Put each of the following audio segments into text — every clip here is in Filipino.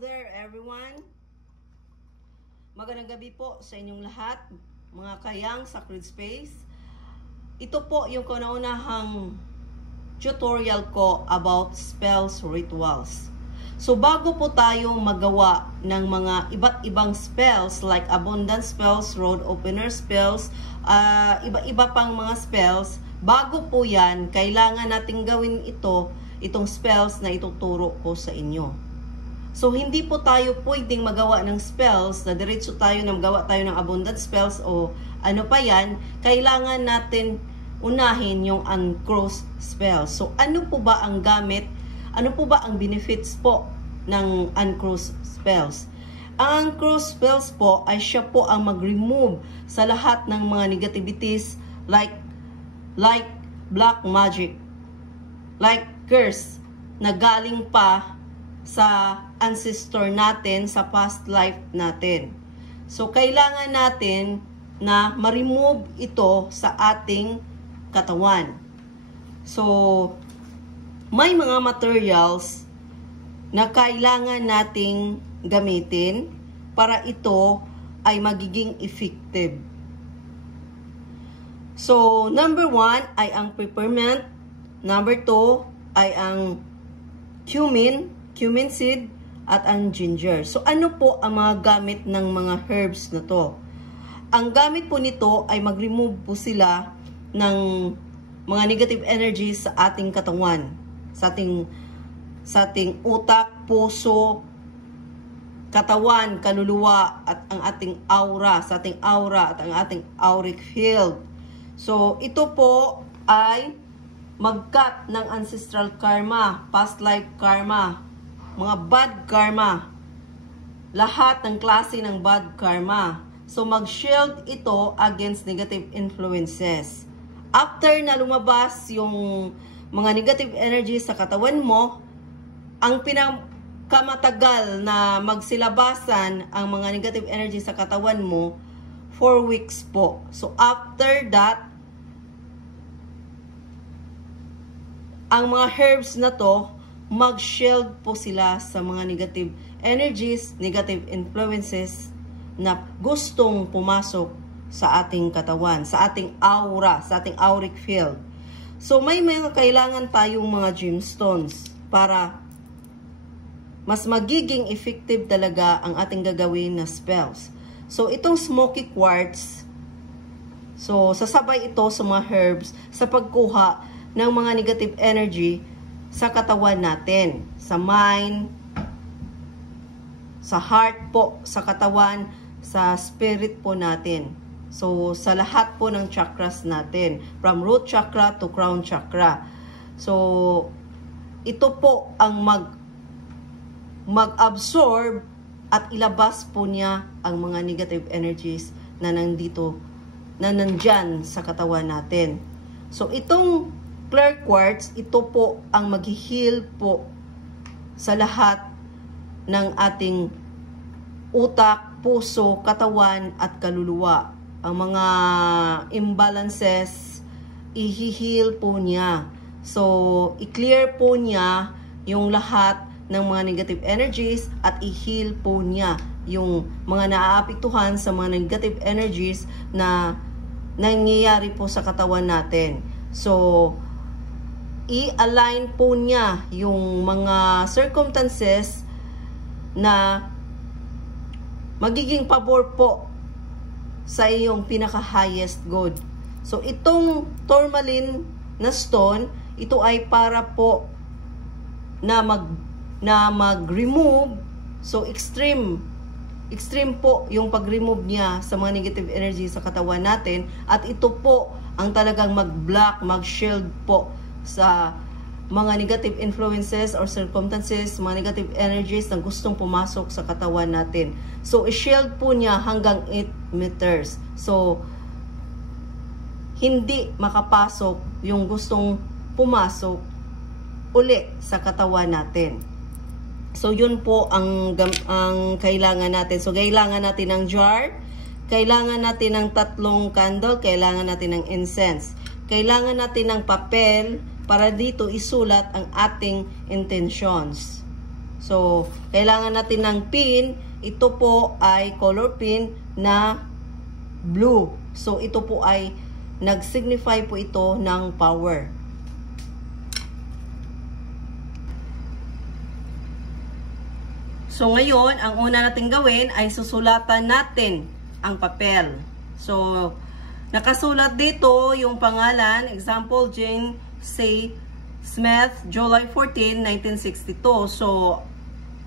there everyone. Magandang gabi po sa inyong lahat, mga kayang Sacred Space. Ito po yung kauna-unahang tutorial ko about spells rituals. So bago po tayo magawa ng mga iba't ibang spells like abundance spells, road opener spells, iba-iba pang mga spells, bago po yan, kailangan nating gawin itong spells na ituturo ko sa inyo. So, hindi po tayo pwedeng magawa ng spells na diretso tayo na magawa tayo ng abundant spells o ano pa yan. Kailangan natin unahin yung uncross spells. So, ano po ba ang gamit? Ano po ba ang benefits po ng uncross spells? Ang uncross spells po ay siya po ang mag-remove sa lahat ng mga negativities like black magic, like curse na galing pa sa ancestor natin, sa past life natin. So, kailangan natin na ma-remove ito sa ating katawan. So, may mga materials na kailangan nating gamitin para ito ay magiging effective. So, number 1 ay ang peppermint. Number 2 ay ang cumin seed, at ang ginger. So, ano po ang mga gamit ng mga herbs na to? Ang gamit po nito ay mag-remove po sila ng mga negative energies sa ating katawan, sa ating utak, puso, katawan, kaluluwa, at ang ating aura, sa ating aura at ang ating auric field. So, ito po ay mag-cut ng ancestral karma, past life karma, mga bad karma, lahat ng klase ng bad karma. So, mag-shield ito against negative influences. After na lumabas yung mga negative energy sa katawan mo, ang pinakamatagal na magsilabasan ang mga negative energy sa katawan mo, 4 weeks po. So, after that, ang mga herbs na to, mag-shield po sila sa mga negative energies, negative influences na gustong pumasok sa ating katawan, sa ating aura, sa ating auric field. So, may mga kailangan tayong mga gemstones para mas magiging effective talaga ang ating gagawin na spells. So, itong smoky quartz, so, sasabay ito sa mga herbs sa pagkuha ng mga negative energy sa katawan natin, sa mind, sa heart po, sa katawan, sa spirit po natin. So, sa lahat po ng chakras natin, from root chakra to crown chakra. So, ito po ang mag-absorb at ilabas po niya ang mga negative energies na nandyan sa katawan natin. So, itong clear quartz, ito po ang mag-heal po sa lahat ng ating utak, puso, katawan, at kaluluwa. Ang mga imbalances, i-heal po niya. So, i-clear po niya yung lahat ng mga negative energies at i-heal po niya yung mga naaapektuhan sa mga negative energies na nangyayari po sa katawan natin. So, i-align po niya yung mga circumstances na magiging pabor po sa iyong pinaka-highest good. So, itong tourmaline na stone, ito ay para po na mag-remove. So, extreme po yung pag-remove niya sa mga negative energy sa katawan natin. At ito po ang talagang mag-block, mag-shield po sa mga negative influences or circumstances, mga negative energies na gustong pumasok sa katawan natin. So, i-shield po niya hanggang 8 meters. So, hindi makapasok yung gustong pumasok uli sa katawan natin. So, yun po ang kailangan natin. So, kailangan natin ng jar, kailangan natin ng 3 candle, kailangan natin ng incense. Kailangan natin ng papel para dito isulat ang ating intentions. So, kailangan natin ng pin. Ito po ay color pin na blue. So, ito po ay nag-signify po ito ng power. So, ngayon, ang una natin gawin ay susulatan natin ang papel. So, nakasulat dito yung pangalan, example, Jane C. Smith, July 14, 1962. So,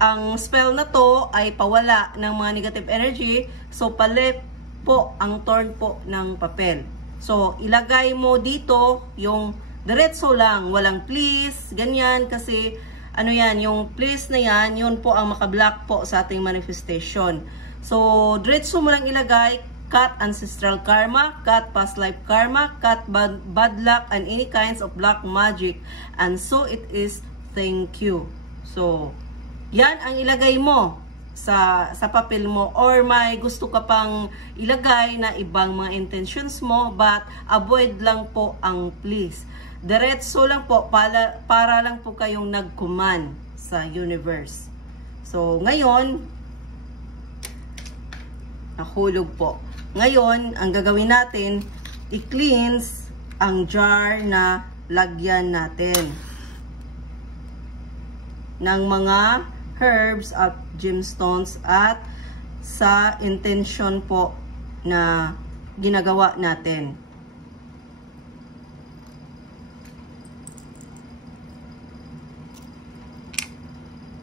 ang spell na to ay pawala ng mga negative energy. So, palip po ang turn po ng papel. So, ilagay mo dito yung diretso lang, walang please, ganyan, kasi ano yan, yung please na yan, yun po ang makablock po sa ating manifestation. So, diretso mo lang ilagay, cut ancestral karma, cut past life karma, cut bad luck and any kinds of black magic. And so it is, thank you. So, yan ang ilagay mo sa papel mo, or may gusto ka pang ilagay na ibang mga intentions mo, but avoid lang po ang please. Diretso lang po, para lang po kayong nag-command sa universe. So, ngayon, nahulog po. Ngayon, ang gagawin natin, i-cleanse ang jar na lagyan natin ng mga herbs at gemstones at sa intention po na ginagawa natin.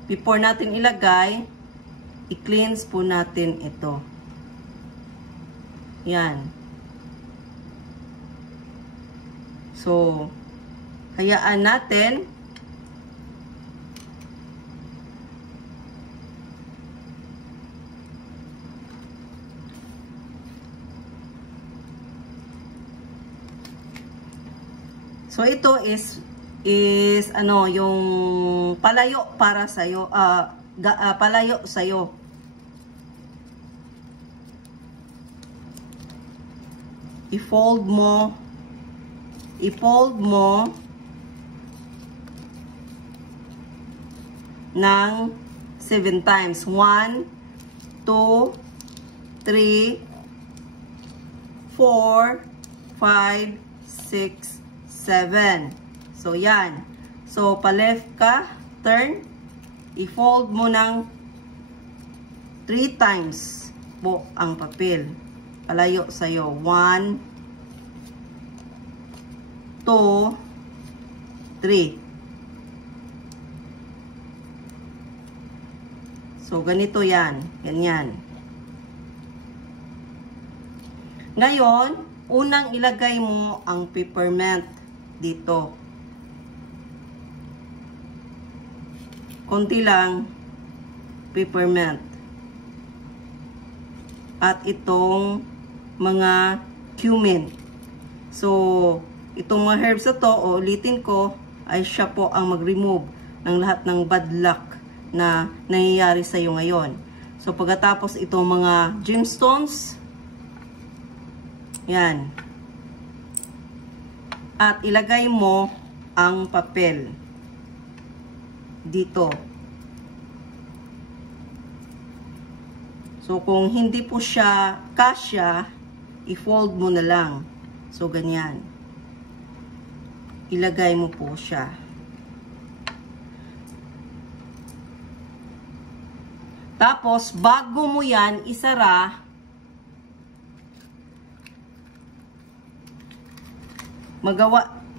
Before natin ilagay, i-cleanse po natin ito. Yan. So, hayaan natin. So, ito is ano, yung palayo para sa'yo, palayo sa'yo. I-fold mo ng 7 times. 1, 2, 3, 4, 5, 6, 7. So, yan. So, pa-left ka, turn, i-fold mo ng 3 times po ang papel. Palayo sa'yo. 1, 2, 3. So, ganito yan. Ganyan. Ngayon, unang ilagay mo ang peppermint dito. Konti lang peppermint. At itong mga cumin. So, itong mga herbs na to, ulitin ko, ay siya po ang mag-remove ng lahat ng bad luck na nangyayari sa iyo ngayon. So, pagkatapos itong mga gemstones, yan. At ilagay mo ang papel dito. So, kung hindi po siya kasya, i-fold mo na lang. So, ganyan. Ilagay mo po siya. Tapos, bago mo yan isara,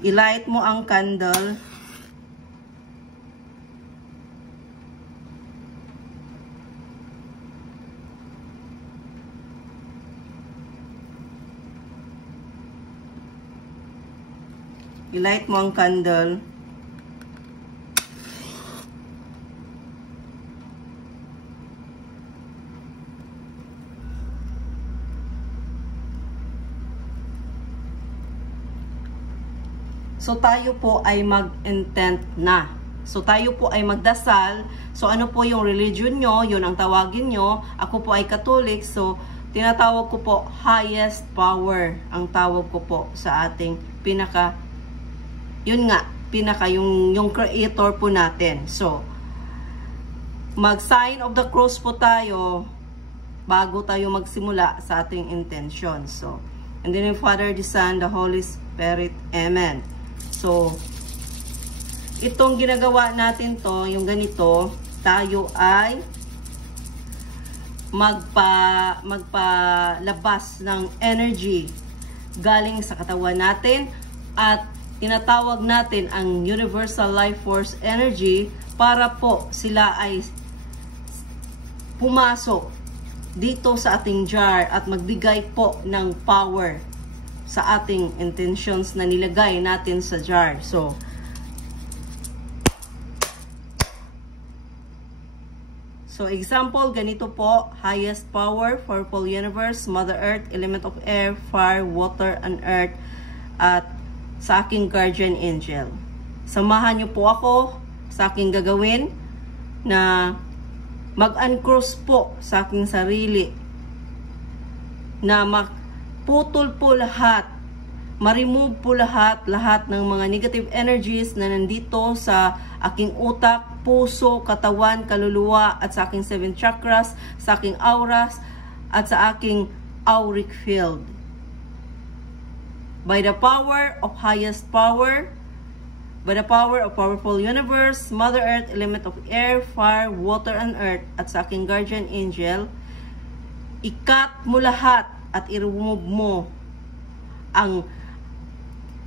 i-light mo ang candle. I-light mo ang candle. So, tayo po ay mag-intent na. So, tayo po ay magdasal. So, ano po yung religion nyo? Yun ang tawagin nyo. Ako po ay Catholic. So, tinatawag ko po highest power. Ang tawag ko po sa ating yun nga, yung creator po natin. So, mag-sign of the cross po tayo bago tayo magsimula sa ating intention. So, in the name of the Father, the Son, the Holy Spirit. Amen. So, itong ginagawa natin to, yung ganito, tayo ay magpalabas ng energy galing sa katawan natin at tinatawag natin ang Universal Life Force Energy para po sila ay pumasok dito sa ating jar at magbigay po ng power sa ating intentions na nilagay natin sa jar. So example, ganito po, highest power, purple universe, Mother Earth, element of air, fire, water, and earth, at sa aking guardian angel. Samahan niyo po ako sa aking gagawin na mag-uncross po sa aking sarili na putol po lahat, ma-remove po lahat ng mga negative energies na nandito sa aking utak, puso, katawan, kaluluwa, at sa aking 7 chakras, sa aking auras, at sa aking auric field. By the power of highest power, by the power of powerful universe, Mother Earth, element of air, fire, water, and earth, at sa aking guardian angel, ikat mo lahat at i-remove mo ang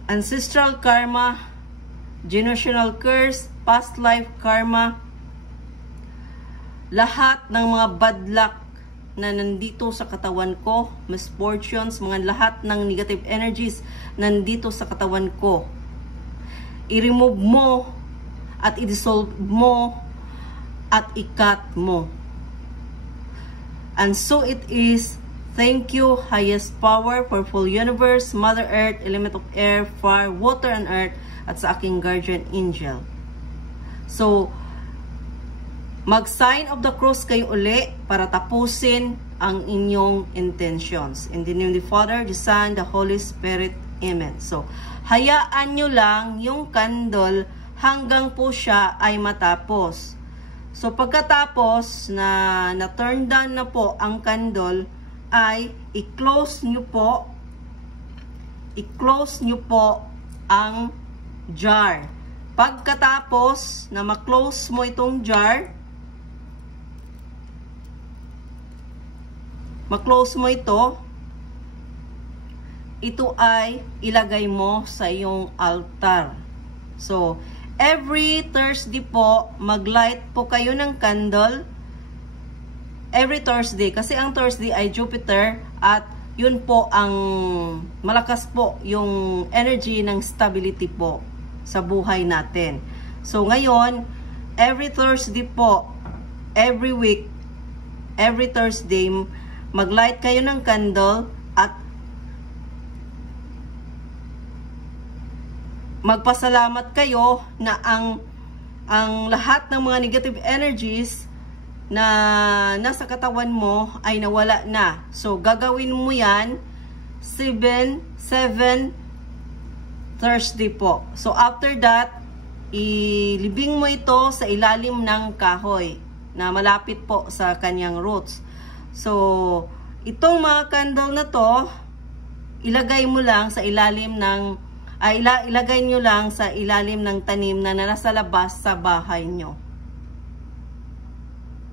ancestral karma, generational curse, past life karma, lahat ng mga bad luck na nandito sa katawan ko, misfortunes, mga lahat ng negative energies nandito sa katawan ko. I-remove mo at i-dissolve mo at ikat mo. And so it is. Thank you, highest power, powerful universe, Mother Earth, element of air, fire, water, and earth, at sa aking guardian angel. So, mag-sign of the cross kayo uli para tapusin ang inyong intentions. In the name of the Father, the Son, the Holy Spirit. Amen. So, hayaan nyo lang yung candle hanggang po siya ay matapos. So, pagkatapos na turn down na po ang candle, ay i-close nyo po ang jar. Pagkatapos na ma-close mo itong jar, ma-close mo ito ay ilagay mo sa iyong altar. So, every Thursday po, mag-light po kayo ng candle. Every Thursday, kasi ang Thursday ay Jupiter at yun po ang malakas po yung energy ng stability po sa buhay natin. So ngayon, every Thursday po, every week, every Thursday, mag-light kayo ng candle at magpasalamat kayo na ang lahat ng mga negative energies na nasa katawan mo ay nawala na. So, gagawin mo yan 7 Thursday po. So, after that, ilibing mo ito sa ilalim ng kahoy na malapit po sa kanyang roots. So, itong mga candle na to, ilagay mo lang sa ilalim ng, ilagay nyo lang sa ilalim ng tanim na nasa labas sa bahay nyo.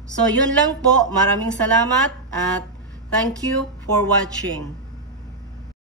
So, yun lang po. Maraming salamat at thank you for watching.